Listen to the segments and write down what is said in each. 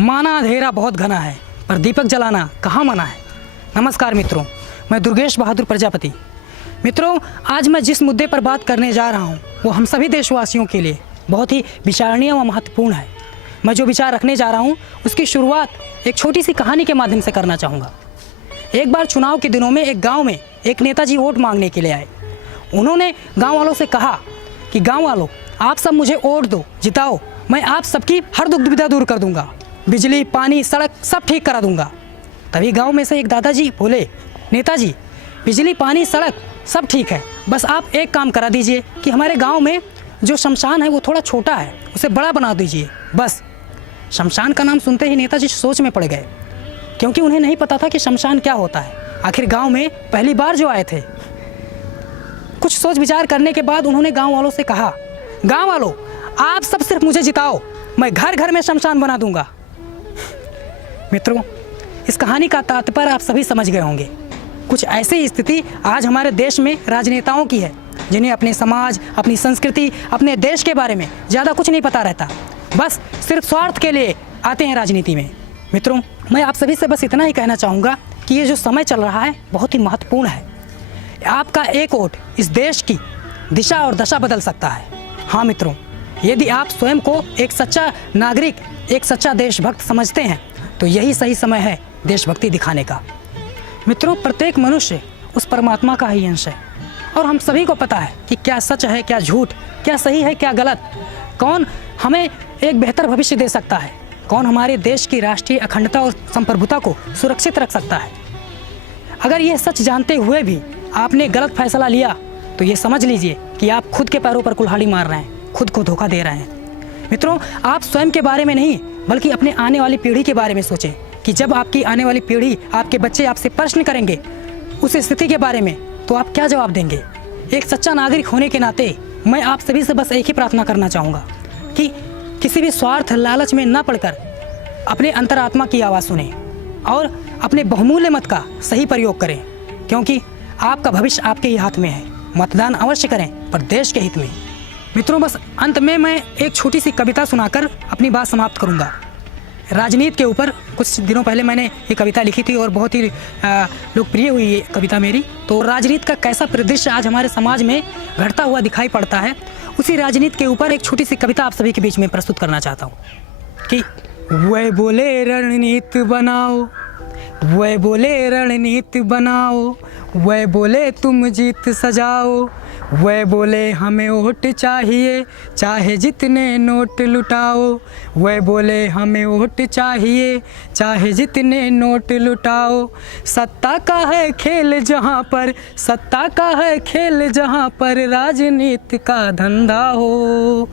माना अंधेरा बहुत घना है, पर दीपक जलाना कहाँ मना है। नमस्कार मित्रों, मैं दुर्गेश बहादुर प्रजापति। मित्रों, आज मैं जिस मुद्दे पर बात करने जा रहा हूँ वो हम सभी देशवासियों के लिए बहुत ही विचारणीय व महत्वपूर्ण है। मैं जो विचार रखने जा रहा हूँ उसकी शुरुआत एक छोटी सी कहानी के माध्यम से करना चाहूँगा। एक बार चुनाव के दिनों में एक गाँव में एक नेताजी वोट मांगने के लिए आए। उन्होंने गाँव वालों से कहा कि गाँव वालों, आप सब मुझे वोट दो, जिताओ, मैं आप सबकी हर दुख दुविधा दूर कर दूंगा, बिजली, पानी, सड़क सब ठीक करा दूंगा। तभी गांव में से एक दादाजी बोले, नेताजी, बिजली, पानी, सड़क सब ठीक है, बस आप एक काम करा दीजिए कि हमारे गांव में जो शमशान है वो थोड़ा छोटा है, उसे बड़ा बना दीजिए बस। शमशान का नाम सुनते ही नेताजी सोच में पड़ गए, क्योंकि उन्हें नहीं पता था कि शमशान क्या होता है। आखिर गाँव में पहली बार जो आए थे। कुछ सोच विचार करने के बाद उन्होंने गाँव वालों से कहा, गाँव वालों, आप सब सिर्फ मुझे जिताओ, मैं घर घर में शमशान बना दूंगा। मित्रों, इस कहानी का तात्पर्य आप सभी समझ गए होंगे। कुछ ऐसी स्थिति आज हमारे देश में राजनेताओं की है, जिन्हें अपने समाज, अपनी संस्कृति, अपने देश के बारे में ज़्यादा कुछ नहीं पता रहता, बस सिर्फ स्वार्थ के लिए आते हैं राजनीति में। मित्रों, मैं आप सभी से बस इतना ही कहना चाहूँगा कि ये जो समय चल रहा है बहुत ही महत्वपूर्ण है। आपका एक वोट इस देश की दिशा और दशा बदल सकता है। हाँ मित्रों, यदि आप स्वयं को एक सच्चा नागरिक, एक सच्चा देशभक्त समझते हैं तो यही सही समय है देशभक्ति दिखाने का। मित्रों, प्रत्येक मनुष्य उस परमात्मा का ही अंश है और हम सभी को पता है कि क्या सच है, क्या झूठ, क्या सही है, क्या गलत, कौन हमें एक बेहतर भविष्य दे सकता है, कौन हमारे देश की राष्ट्रीय अखंडता और संप्रभुता को सुरक्षित रख सकता है। अगर यह सच जानते हुए भी आपने गलत फैसला लिया तो ये समझ लीजिए कि आप खुद के पैरों पर कुल्हाड़ी मार रहे हैं, खुद को धोखा दे रहे हैं। मित्रों, आप स्वयं के बारे में नहीं बल्कि अपने आने वाली पीढ़ी के बारे में सोचें कि जब आपकी आने वाली पीढ़ी, आपके बच्चे आपसे प्रश्न करेंगे उस स्थिति के बारे में तो आप क्या जवाब देंगे। एक सच्चा नागरिक होने के नाते मैं आप सभी से बस एक ही प्रार्थना करना चाहूँगा कि किसी भी स्वार्थ, लालच में न पड़कर अपने अंतरात्मा की आवाज़ सुने और अपने बहुमूल्य मत का सही प्रयोग करें, क्योंकि आपका भविष्य आपके ही हाथ में है। मतदान अवश्य करें, पर देश के हित में। मित्रों, बस अंत में मैं एक छोटी सी कविता सुनाकर अपनी बात समाप्त करूंगा। राजनीति के ऊपर कुछ दिनों पहले मैंने ये कविता लिखी थी और बहुत ही लोकप्रिय हुई ये कविता मेरी। तो राजनीति का कैसा परिदृश्य आज हमारे समाज में घटता हुआ दिखाई पड़ता है, उसी राजनीति के ऊपर एक छोटी सी कविता आप सभी के बीच में प्रस्तुत करना चाहता हूँ कि वह बोले रणनीति बनाओ, वह बोले रणनीति बनाओ, वह बोले तुम जीत सजाओ, वह बोले हमें वोट चाहिए चाहे जितने नोट लुटाओ, वह बोले हमें वोट चाहिए चाहे जितने नोट लुटाओ। सत्ता का है खेल जहाँ पर, सत्ता का है खेल जहाँ पर राजनीति का धंधा हो,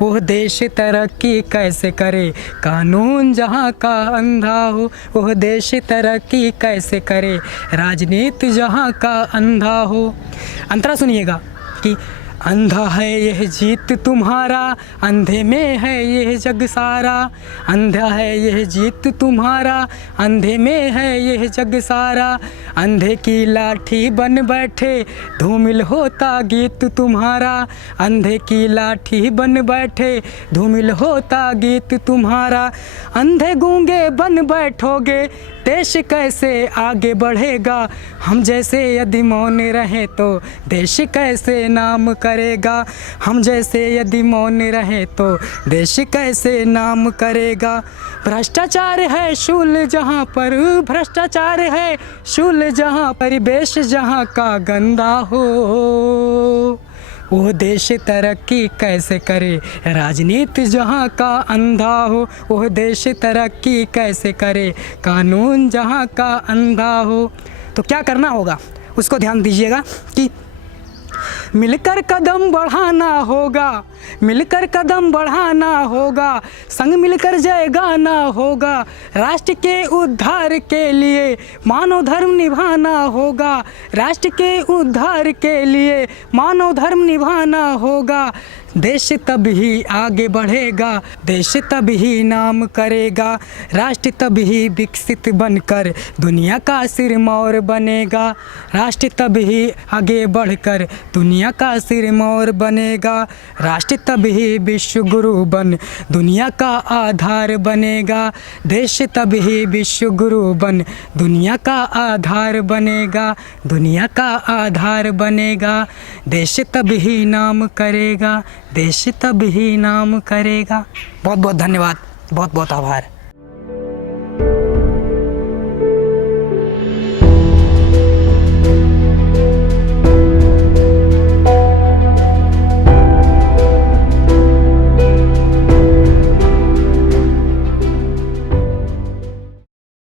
वह देश तरक्की कैसे करे कानून जहाँ का अंधा हो, वह देश तरक्की कैसे करे राजनीति जहाँ का अंधा हो। अंतरा सुनिएगा कि अंधा है यह जीत तुम्हारा, अंधे में है यह जग सारा, अंधा है यह जीत तुम्हारा, अंधे में है यह जग सारा, अंधे की लाठी बन बैठे धूमिल होता गीत तुम्हारा, अंधे की लाठी बन बैठे धूमिल होता गीत तुम्हारा, अंधे गूंगे बन बैठोगे देश कैसे आगे बढ़ेगा, हम जैसे यदि मौन रहे तो देश कैसे नाम करेगा, हम जैसे यदि मौन रहे तो देश कैसे नाम करेगा। भ्रष्टाचार है शूल जहाँ पर, भ्रष्टाचार है शूल जहाँ, परिवेश जहाँ का गंदा हो, वह देश तरक्की कैसे करे राजनीति जहाँ का अंधा हो, वह देश तरक्की कैसे करे कानून जहाँ का अंधा हो। तो क्या करना होगा उसको ध्यान दीजिएगा कि मिलकर कदम बढ़ाना होगा, मिलकर कदम बढ़ाना होगा, संग मिलकर जय गाना होगा, राष्ट्र के उद्धार के लिए मानव धर्म निभाना होगा, राष्ट्र के उद्धार के लिए मानव धर्म निभाना होगा, देश तभी आगे बढ़ेगा, देश तभी नाम करेगा, राष्ट्र तभी विकसित बनकर दुनिया का सिरमौर बनेगा, राष्ट्र तभी आगे बढ़कर दुनिया का सिरमौर बनेगा, राष्ट्र तभी विश्व गुरु बन दुनिया का आधार बनेगा, देश तभी विश्व गुरु बन दुनिया का आधार बनेगा, दुनिया का आधार बनेगा, देश तभी नाम करेगा, देश तभी नाम करेगा। बहुत बहुत धन्यवाद, बहुत बहुत आभार।